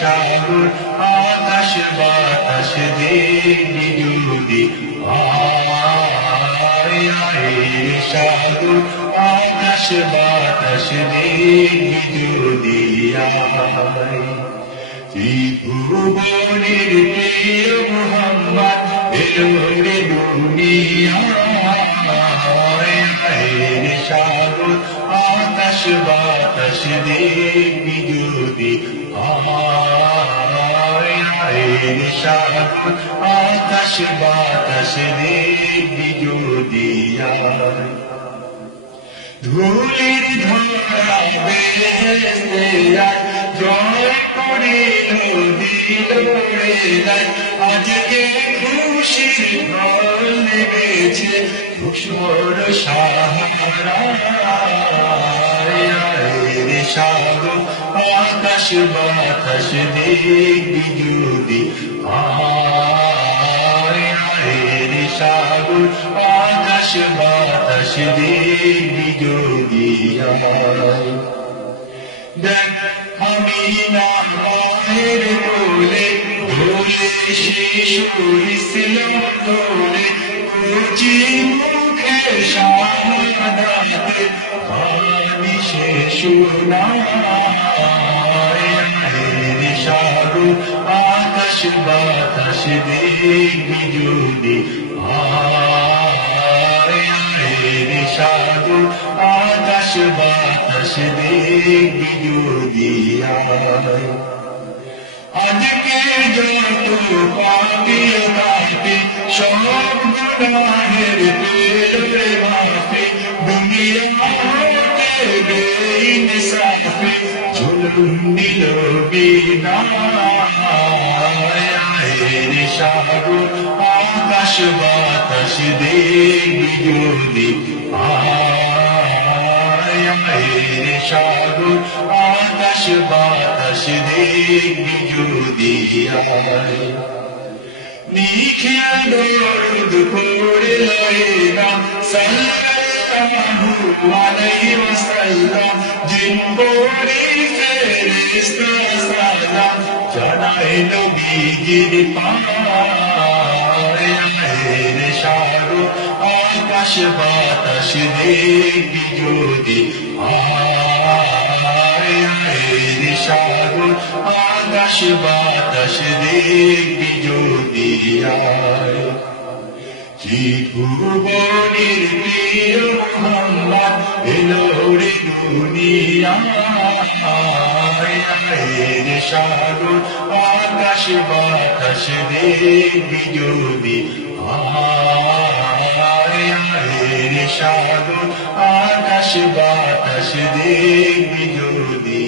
সাগর, আকাশ, বাতাস দেখবি যদি সাগর, আকাশ, বাতাস দেখবি যদি ত্রিভুবনের প্রিয় মোহাম্মদ এলো রে দুনিয়ায় সাগর আকাশ বাতাস দেখবি যদি আকাশ বাতাস দেখবি যদি ধুলির ধরা বেহেস্তে জয় করে। আজকে খুশির ঢল নেমেছে ধূসর সাহারা সাগর আকাশ বাতাস দেখবি যদি আয় সাগর আকাশ বাতাস দেখবি যদি আমি না কোলে দোলে শিশু ইসলাম দোলে কুচি মুখে শাহাদাতে, আমি সে শোনায় সাগর আকাশ বাতাস দেখবি যদি। আয় সাগর আকাশ বাতাস দেখবি যদি। আয় আজকে যত পাপি কাপি সব গুনাহের পেরে মাফি দুনিয়া হতে বেইন সাফি ঝুলুন দিল বিনায়ের সাগর আকাশ বাতাস দেখবি যদি আয় সাগর আকাশ বাতাস দেখবি যদি নিখিল দরুদ পড়ে লয়েনা সাল্লাল্লাহু আলাইহি ওয়াসাল্লাম পড়ে ফেরেশতা সালাম, জানায় নবীজির পায় আয়ের সাগর আকাশ বাতাস দেখবি যদি আয়। সাগর আকাশ বাতাস দেখবি যদি আয় ত্রিভুবনের প্রিয় মোহাম্মদ এলো রে দুনিয়ায়। সাগর আকাশ বাতাস দেখবি যদি আয় সাগর আকাশ বাতাস দেখবি যদি